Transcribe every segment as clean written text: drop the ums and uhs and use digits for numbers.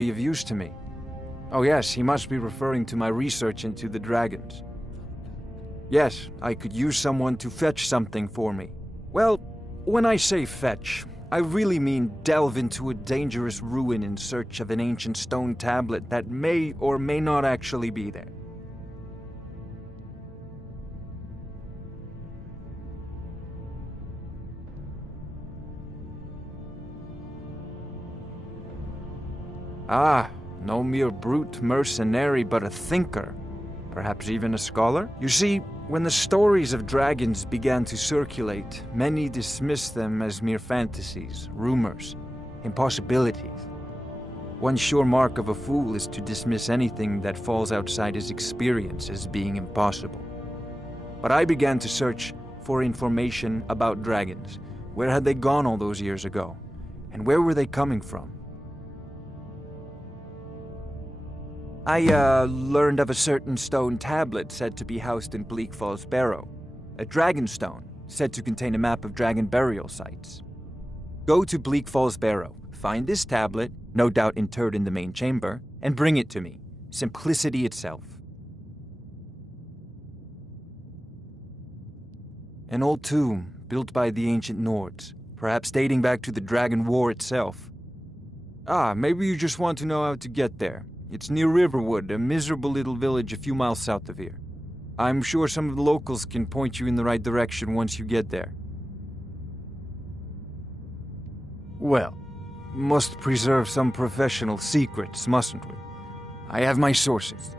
Be of use to me. Oh yes, he must be referring to my research into the dragons. Yes, I could use someone to fetch something for me. Well, when I say fetch, I really mean delve into a dangerous ruin in search of an ancient stone tablet that may or may not actually be there. Ah, no mere brute mercenary, but a thinker. Perhaps even a scholar? You see, when the stories of dragons began to circulate, many dismissed them as mere fantasies, rumors, impossibilities. One sure mark of a fool is to dismiss anything that falls outside his experience as being impossible. But I began to search for information about dragons. Where had they gone all those years ago? And where were they coming from? I learned of a certain stone tablet said to be housed in Bleak Falls Barrow. A dragon stone, said to contain a map of dragon burial sites. Go to Bleak Falls Barrow, find this tablet, no doubt interred in the main chamber, and bring it to me. Simplicity itself. An old tomb, built by the ancient Nords, perhaps dating back to the Dragon War itself. Ah, maybe you just want to know how to get there. It's near Riverwood, a miserable little village a few miles south of here. I'm sure some of the locals can point you in the right direction once you get there. Well, must preserve some professional secrets, mustn't we? I have my sources.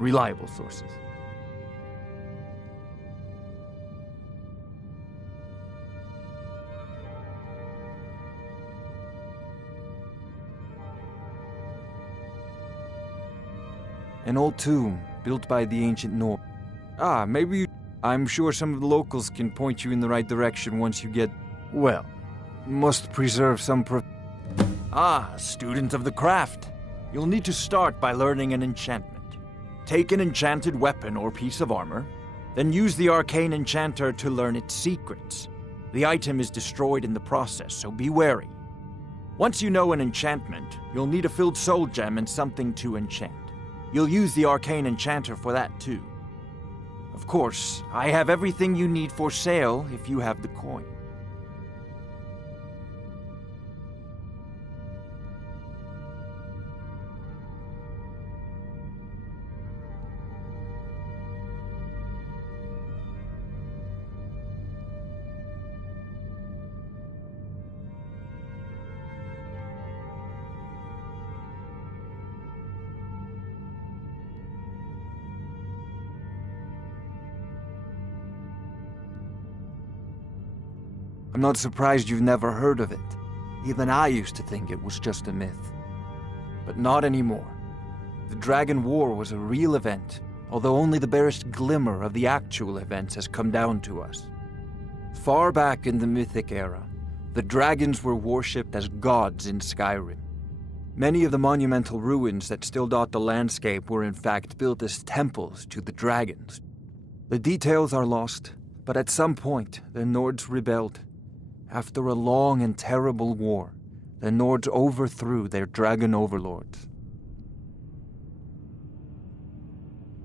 Reliable sources. An old tomb, built by the ancient Nords. Ah, maybe you... I'm sure some of the locals can point you in the right direction once you get... Well, must preserve some Ah, student of the craft. You'll need to start by learning an enchantment. Take an enchanted weapon or piece of armor, then use the arcane enchanter to learn its secrets. The item is destroyed in the process, so be wary. Once you know an enchantment, you'll need a filled soul gem and something to enchant. You'll use the arcane enchanter for that too. Of course, I have everything you need for sale if you have the coin. I'm not surprised you've never heard of it. Even I used to think it was just a myth. But not anymore. The Dragon War was a real event, although only the barest glimmer of the actual events has come down to us. Far back in the Mythic era, the dragons were worshipped as gods in Skyrim. Many of the monumental ruins that still dot the landscape were in fact built as temples to the dragons. The details are lost, but at some point the Nords rebelled. After a long and terrible war, the Nords overthrew their dragon overlords.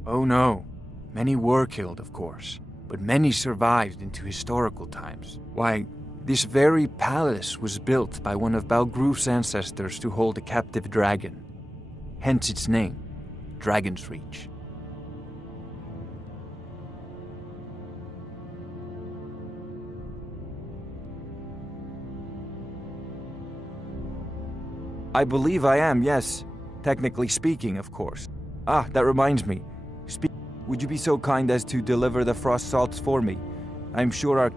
Oh no, many were killed, of course, but many survived into historical times. Why, this very palace was built by one of Balgruf's ancestors to hold a captive dragon. Hence its name, Dragon's Reach. I believe I am, yes. Technically speaking, of course. Ah, that reminds me. Would you be so kind as to deliver the frost salts for me? I'm sure our...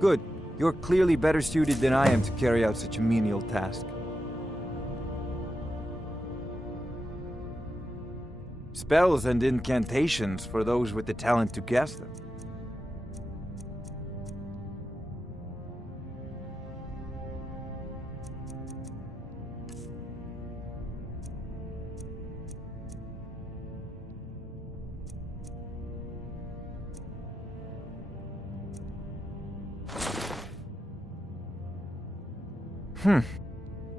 Good. You're clearly better suited than I am to carry out such a menial task. Spells and incantations for those with the talent to cast them.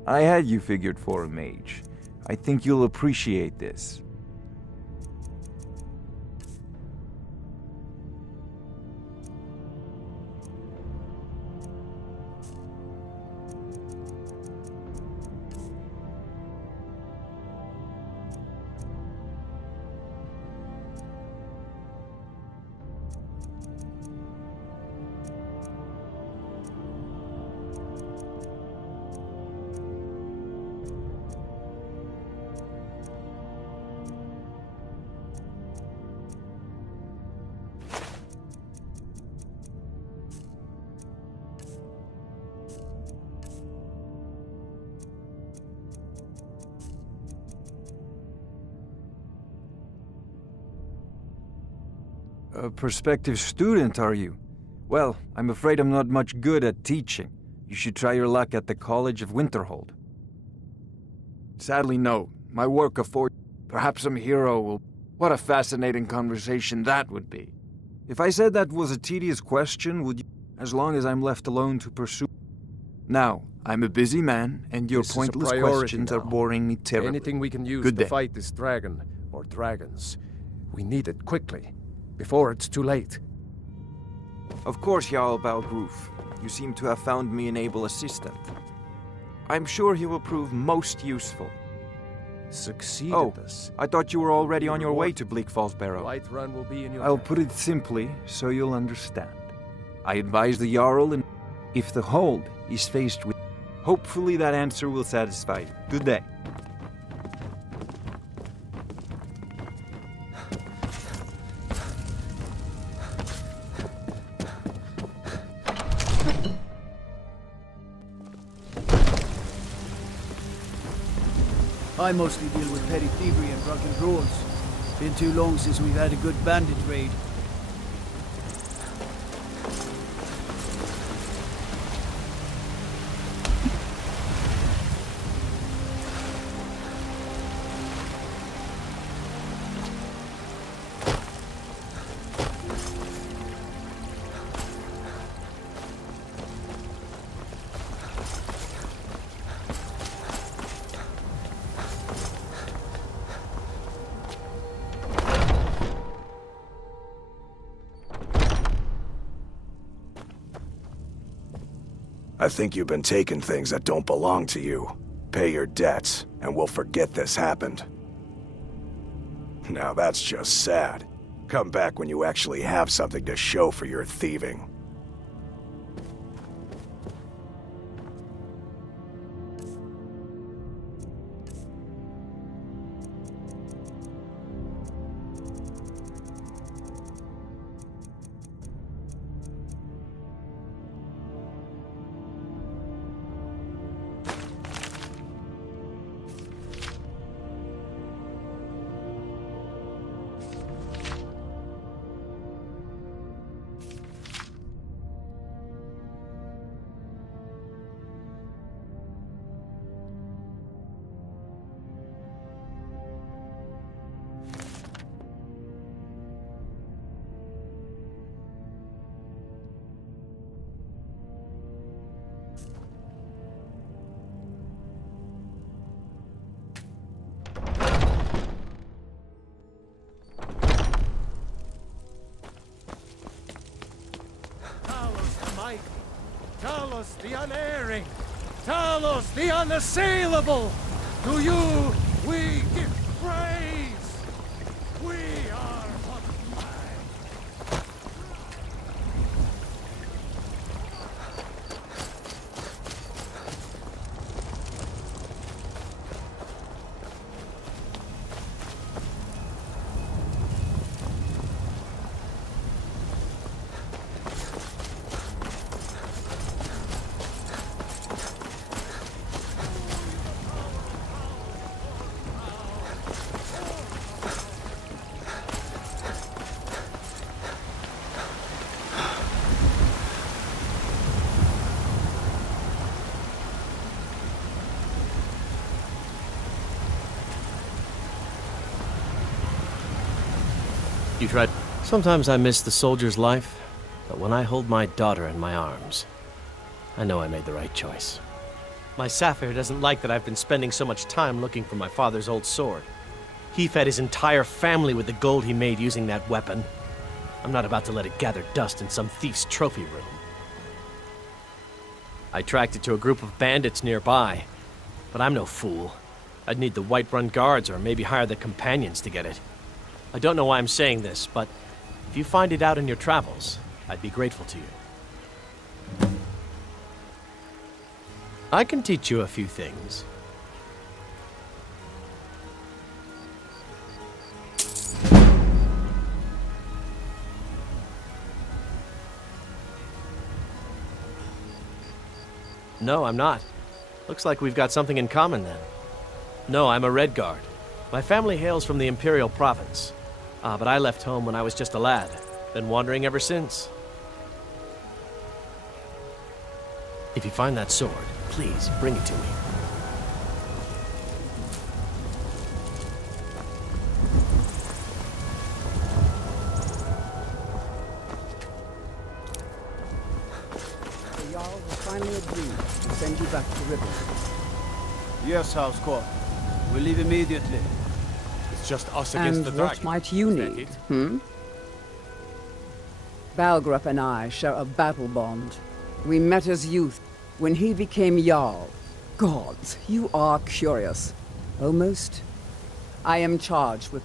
I had you figured for a mage. I think you'll appreciate this. A prospective student, are you? Well, I'm afraid I'm not much good at teaching. You should try your luck at the College of Winterhold. Sadly, no. My work affords... Perhaps some hero will... What a fascinating conversation that would be. If I said that was a tedious question, would you... As long as I'm left alone to pursue... Now, I'm a busy man, and your pointless questions are boring me terribly. Anything we can use to fight this dragon, or dragons, we need it quickly, before it's too late. Of course, Jarl Balgroof. You seem to have found me an able assistant. I'm sure he will prove most useful. Succeeded I thought you were already on your way to Bleak Falls Barrow. Whiterun will be in your I'll put it simply, so you'll understand. I advise the Jarl, and if the hold is faced with... Hopefully that answer will satisfy you. Good day. I mostly deal with petty thievery and drunken brawls. Been too long since we've had a good bandit raid. I think you've been taking things that don't belong to you. Pay your debts, and we'll forget this happened. Now that's just sad. Come back when you actually have something to show for your thieving. Talos the unerring, Talos the unassailable. To you we give praise. We are one. You tried. Sometimes I miss the soldier's life, but when I hold my daughter in my arms, I know I made the right choice. My Sapphire doesn't like that I've been spending so much time looking for my father's old sword. He fed his entire family with the gold he made using that weapon. I'm not about to let it gather dust in some thief's trophy room. I tracked it to a group of bandits nearby, but I'm no fool. I'd need the Whiterun guards or maybe hire the companions to get it. I don't know why I'm saying this, but if you find it out in your travels, I'd be grateful to you. I can teach you a few things. No, I'm not. Looks like we've got something in common then. No, I'm a Red Guard. My family hails from the Imperial Province. But I left home when I was just a lad. Been wandering ever since. If you find that sword, please bring it to me. The Jarl has finally agreed to send you back to River. Yes, House Court. We'll leave immediately. It's just us against the And dragon. what might you Is that need, it? Balgrup and I share a battle bond. We met as youth, when he became Jarl. Gods, you are curious. Almost. I am charged with...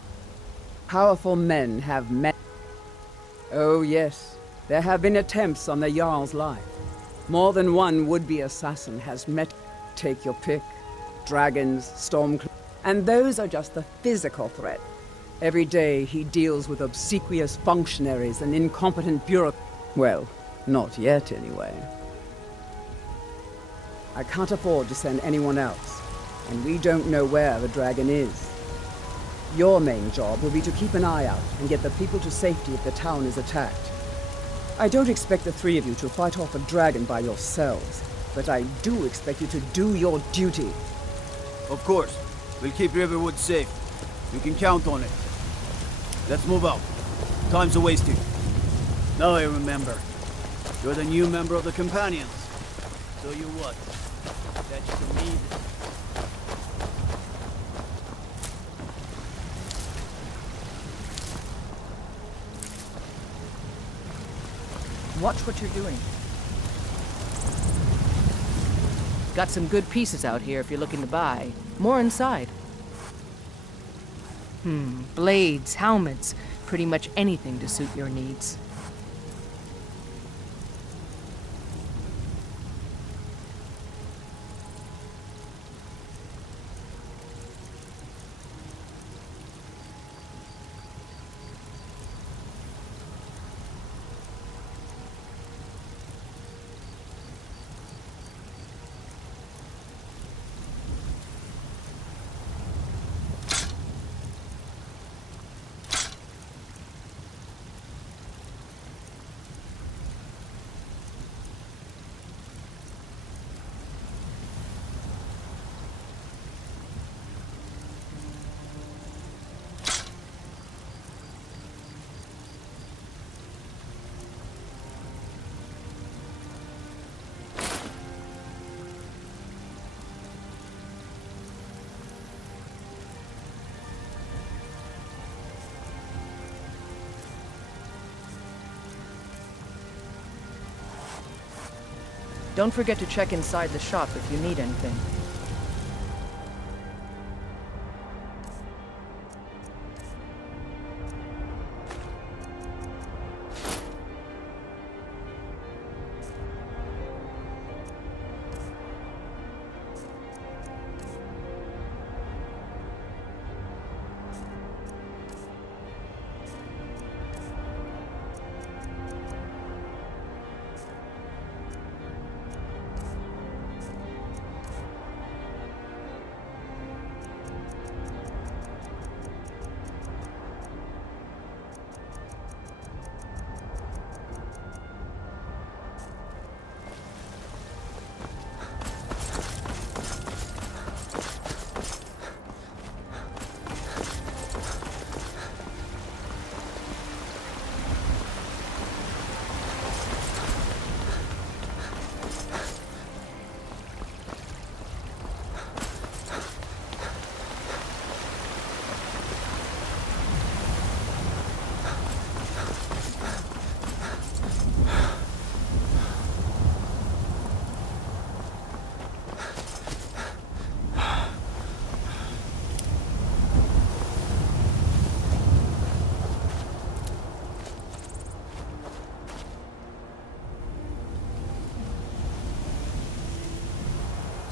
Powerful men have met... Oh yes, there have been attempts on the Jarl's life. More than one would-be assassin has met... Take your pick. Dragons, storm... And those are just the physical threat. Every day he deals with obsequious functionaries and incompetent bureaucrats. Well, not yet anyway. I can't afford to send anyone else, and we don't know where the dragon is. Your main job will be to keep an eye out and get the people to safety if the town is attacked. I don't expect the three of you to fight off a dragon by yourselves, but I do expect you to do your duty. Of course. We'll keep Riverwood safe. You can count on it. Let's move out. Time's a wasting. Now I remember. You're the new member of the Companions. So you what? Fetch the meat. Watch what you're doing. Got some good pieces out here if you're looking to buy. More inside. Blades, helmets, pretty much anything to suit your needs. Don't forget to check inside the shop if you need anything.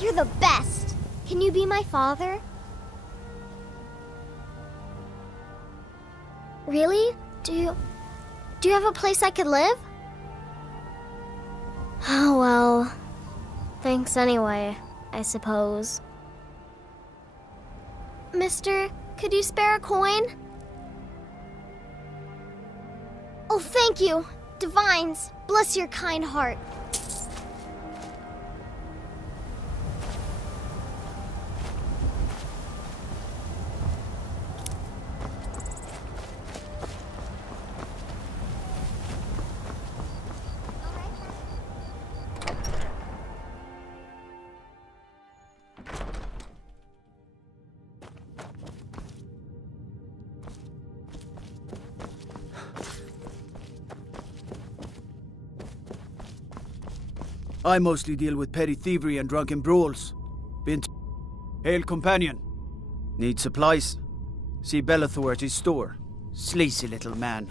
You're the best. Can you be my father? Really? Do you have a place I could live? Oh, well. Thanks anyway, I suppose. Mister, could you spare a coin? Oh, thank you. Divines, bless your kind heart. I mostly deal with petty thievery and drunken brawls. Hail, companion. Need supplies? See Bellathor at his store. Sleazy little man,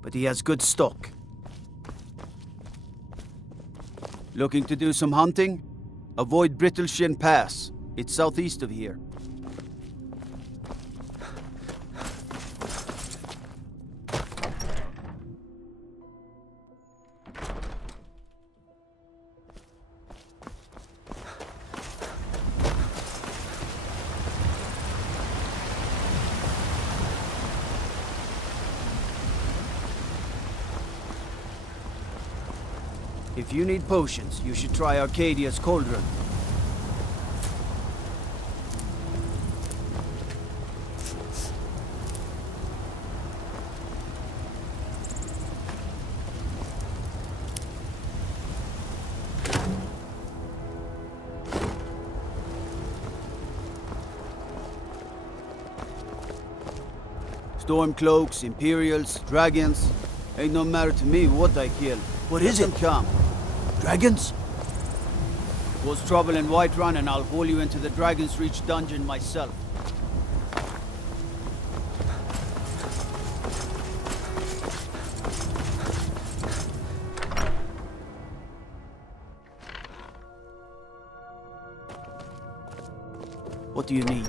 but he has good stock. Looking to do some hunting? Avoid Brittleshin Pass. It's southeast of here. If you need potions, you should try Arcadia's Cauldron. Stormcloaks, Imperials, dragons. Ain't no matter to me what I kill. What is it? Come. Dragons? Cause trouble in Whiterun and I'll haul you into the Dragon's Reach dungeon myself. What do you need?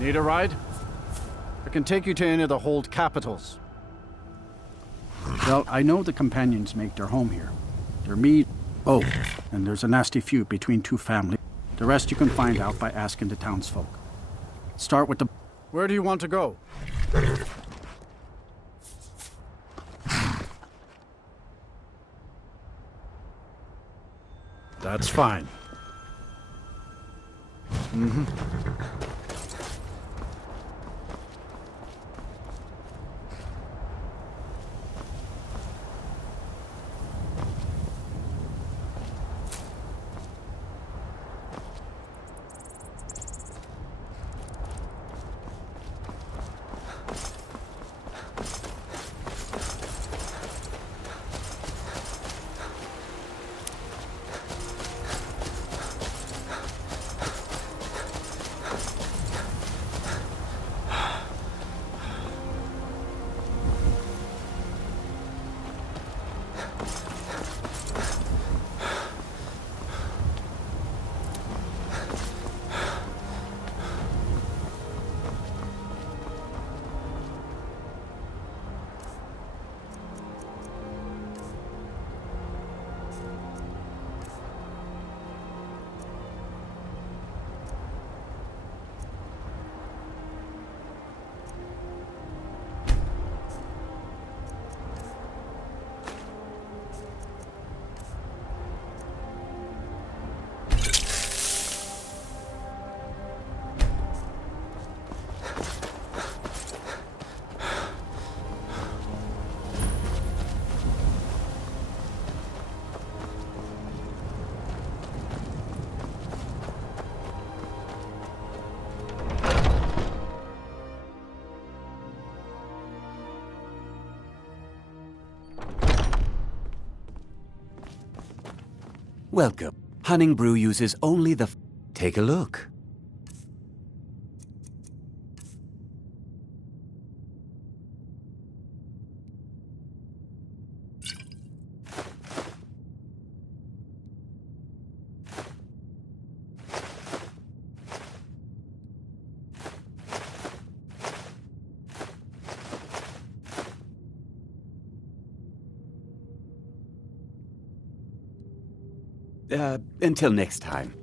Need a ride? I can take you to any of the hold capitals. Well, I know the companions make their home here. Their meat... Oh, and there's a nasty feud between two families. The rest you can find out by asking the townsfolk. Start with the... Where do you want to go? That's fine. Welcome. Hunning Brew uses only the... Take a look. Until next time.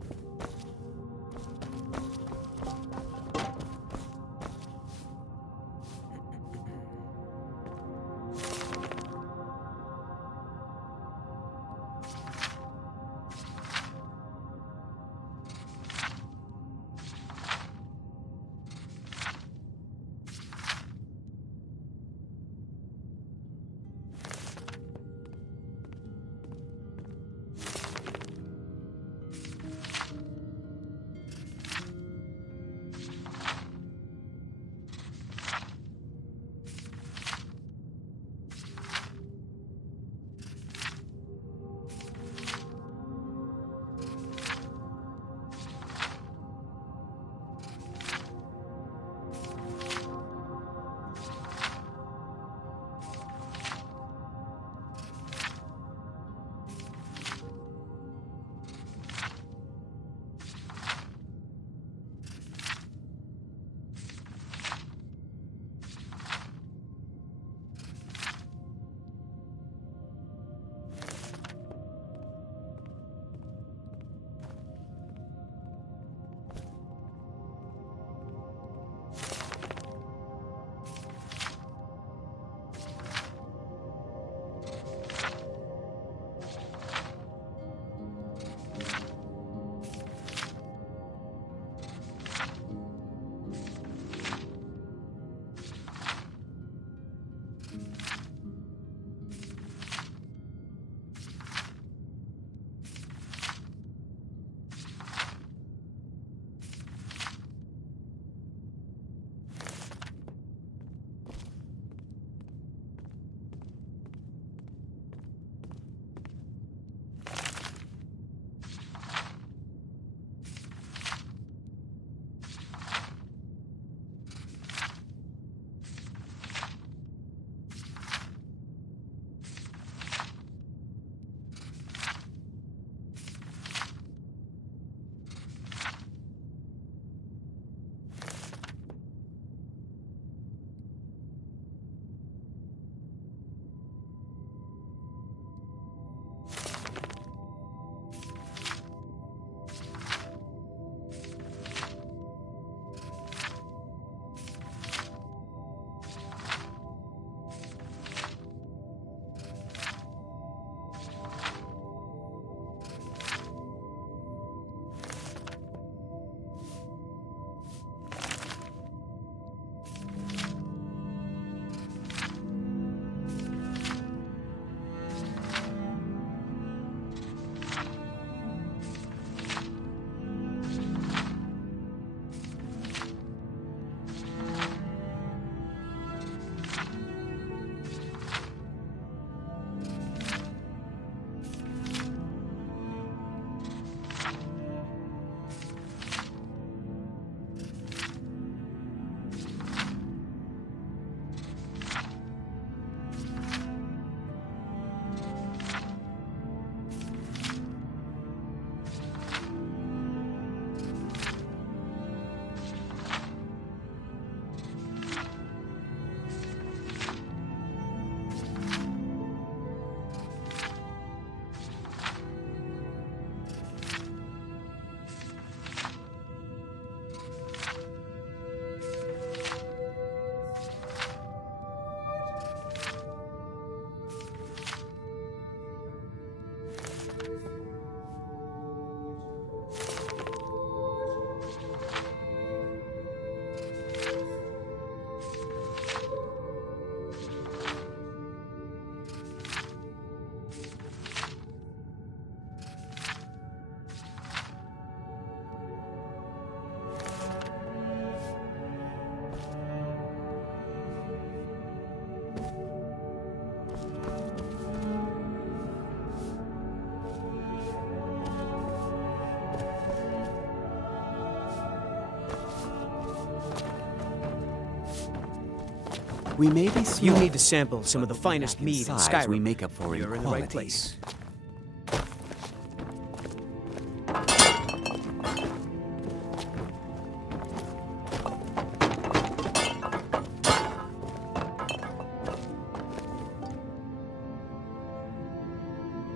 We may be small. You need to sample some of the finest mead in Skyrim. We make up for You're in the right place.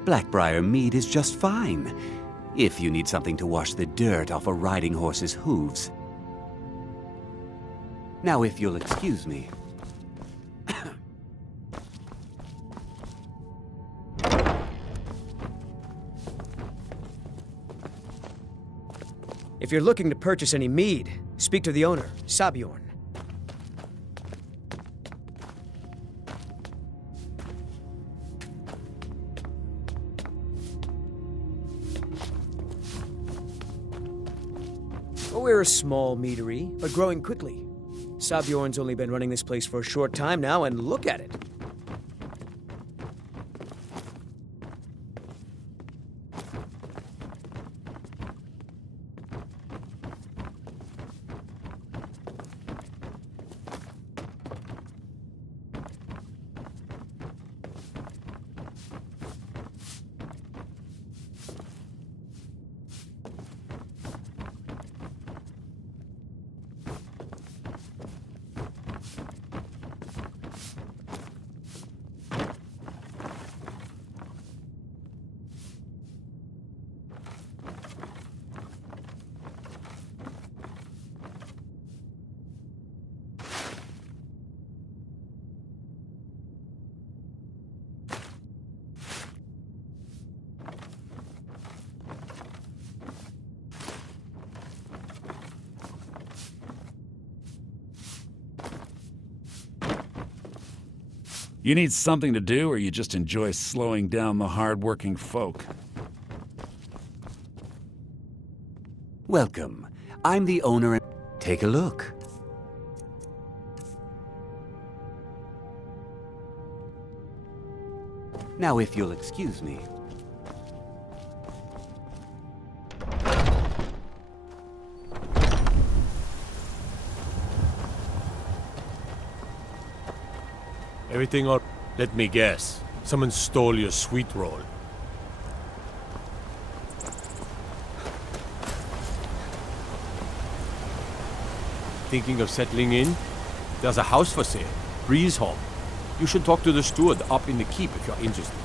Blackbriar mead is just fine, if you need something to wash the dirt off a riding horse's hooves. Now, if you'll excuse me. If you're looking to purchase any mead, speak to the owner, Sabjorn. We're a small meadery, but growing quickly. Sabjorn's only been running this place for a short time now, and look at it. You need something to do, or you just enjoy slowing down the hard-working folk? Welcome. I'm the owner and... Take a look. Now, if you'll excuse me. Everything all... Let me guess. Someone stole your sweet roll. Thinking of settling in? There's a house for sale. Breeze Home. You should talk to the steward up in the keep if you're interested.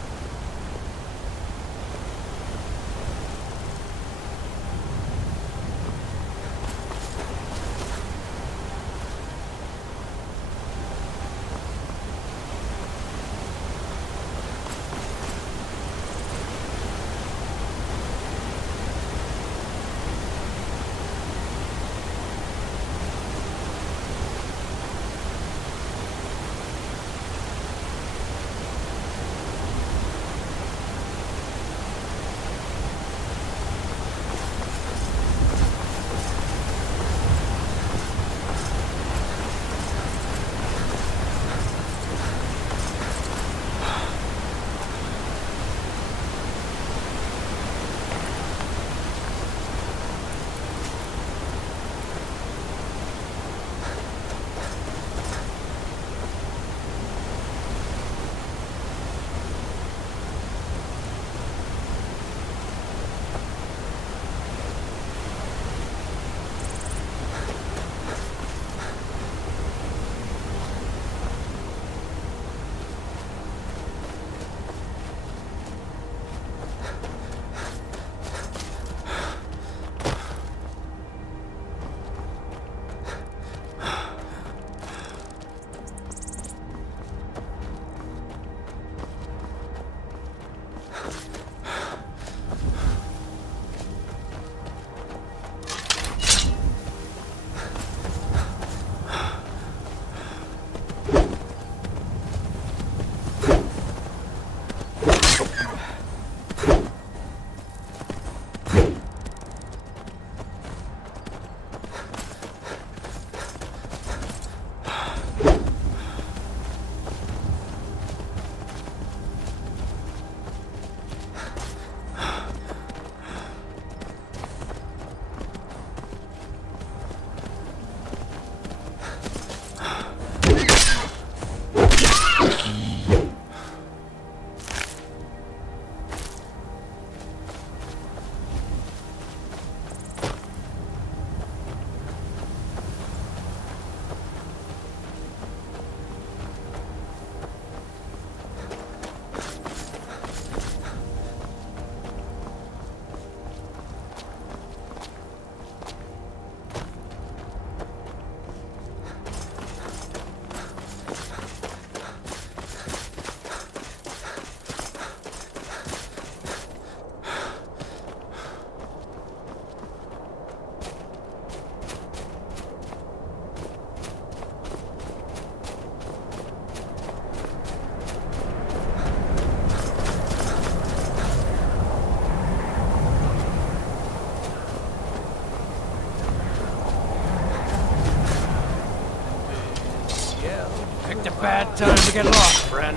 picked a bad time to get lost, friend.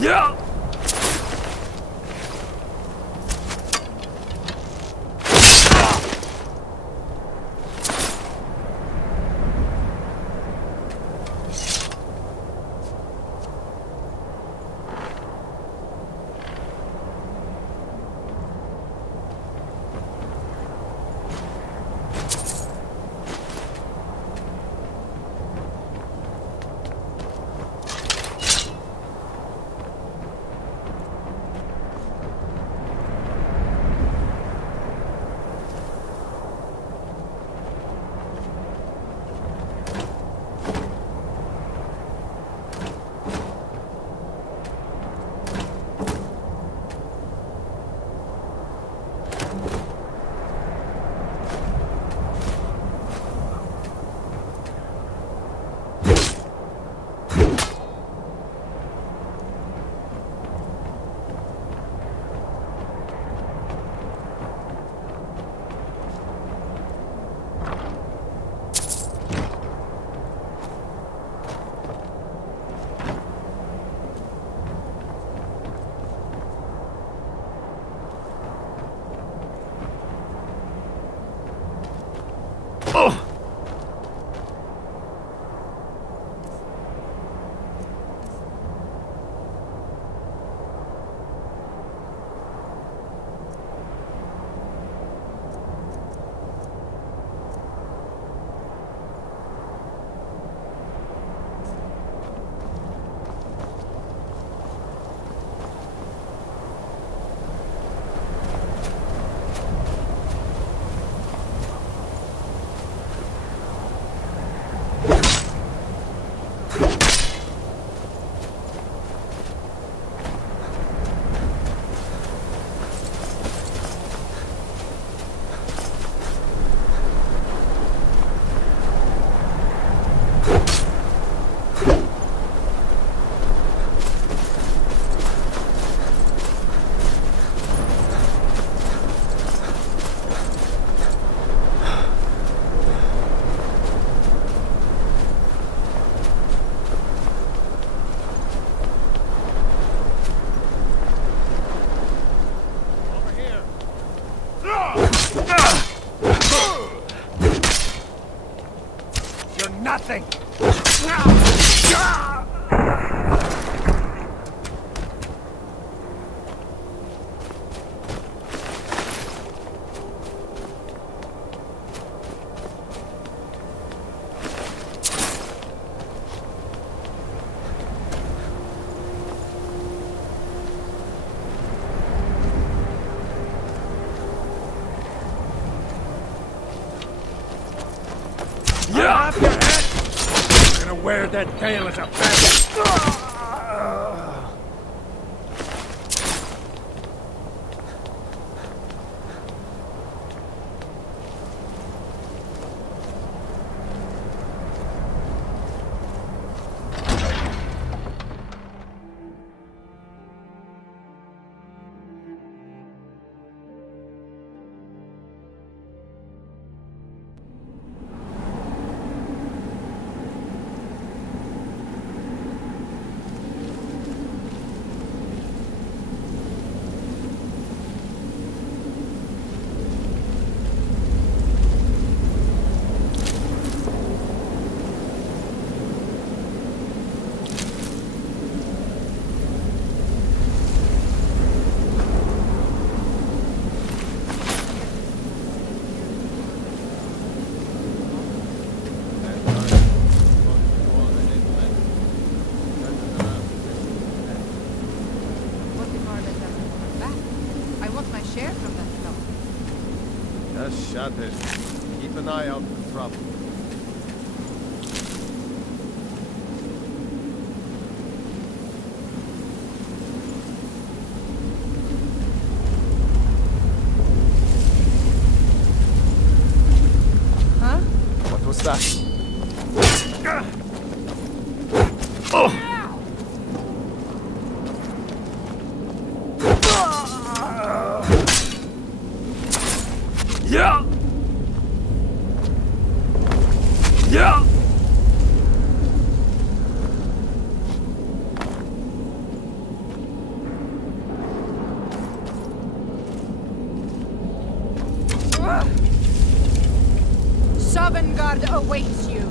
Yeah! Nothing! Off your head! You're gonna wear that tail as a feather! Just shut it. Keep an eye out for trouble. Huh? What was that? Yeah! Yeah! Sovngarde awaits you.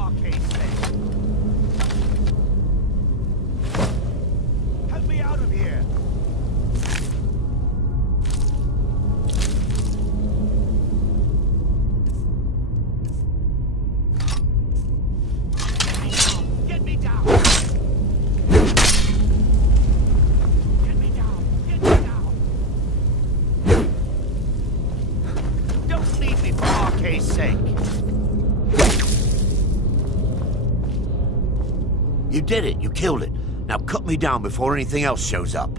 arcade's sake. Help me out of here. Get me down. Get me down. Get me down. Don't leave me for arcade's sake. You did it. You killed it. Now cut me down before anything else shows up.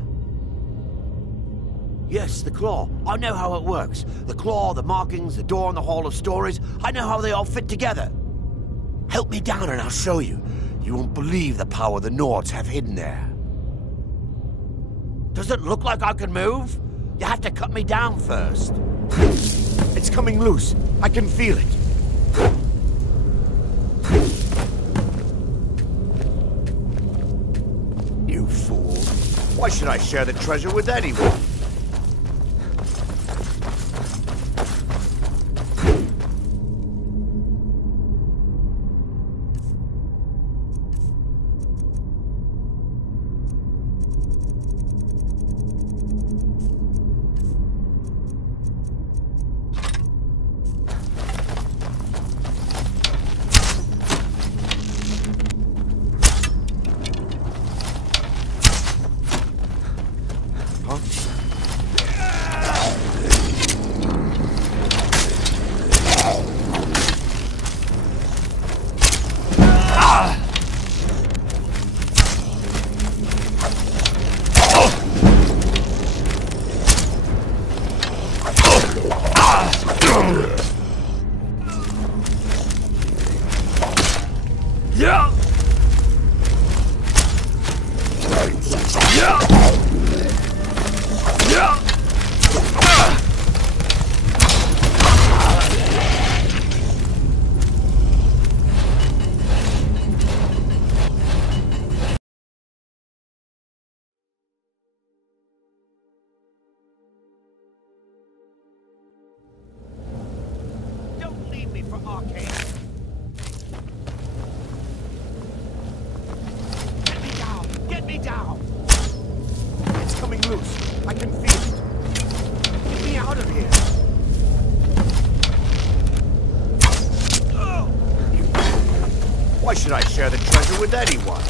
Yes, the claw. I know how it works. The claw, the markings, the door in the Hall of Stories. I know how they all fit together. Help me down and I'll show you. You won't believe the power the Nords have hidden there. Does it look like I can move? You have to cut me down first. It's coming loose. I can feel it. You fool. Why should I share the treasure with anyone? Don't leave me for arcade. Get me down. Get me down. It's coming loose. I can feel it. Get me out of here. Why should I share the treasure with anyone?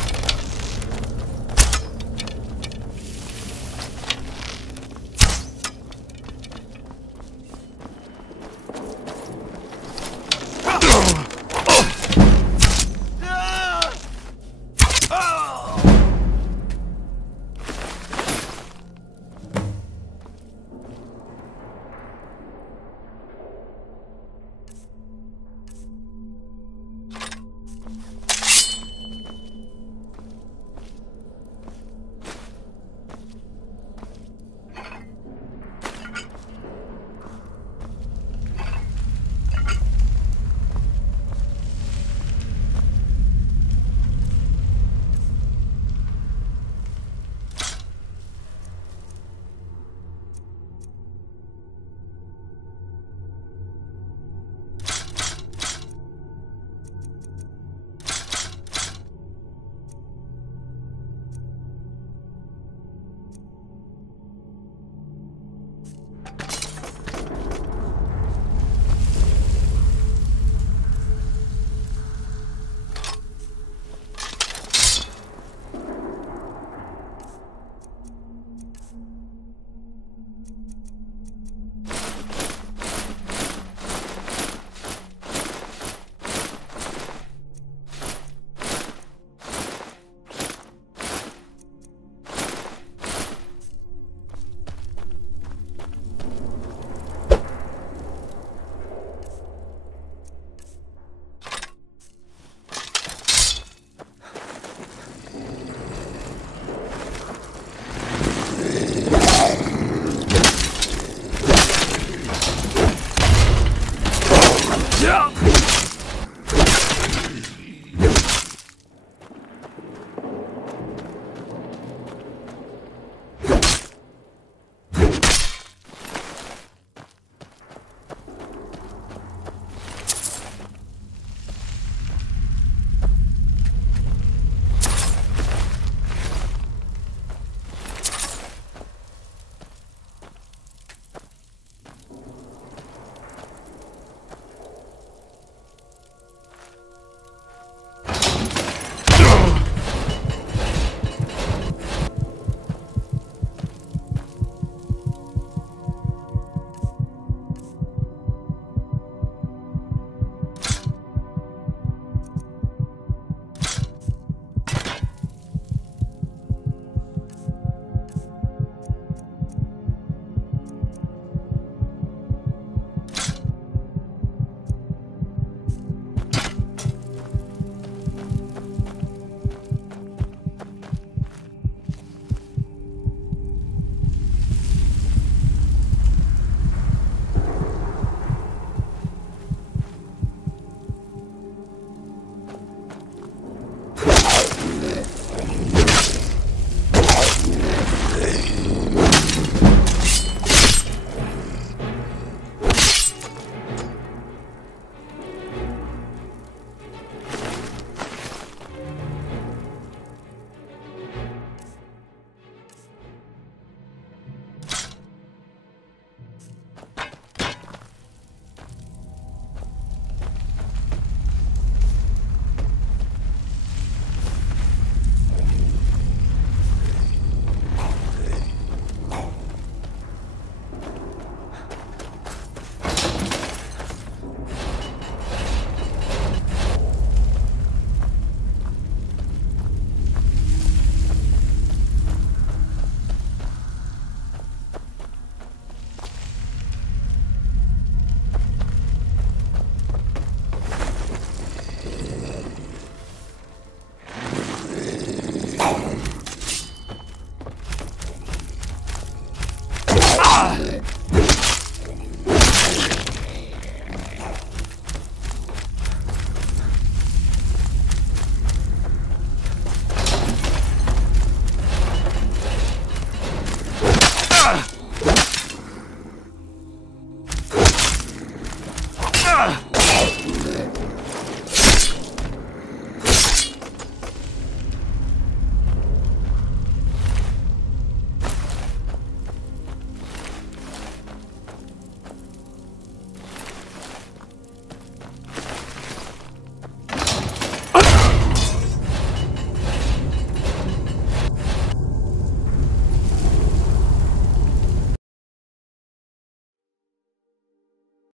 Ugh.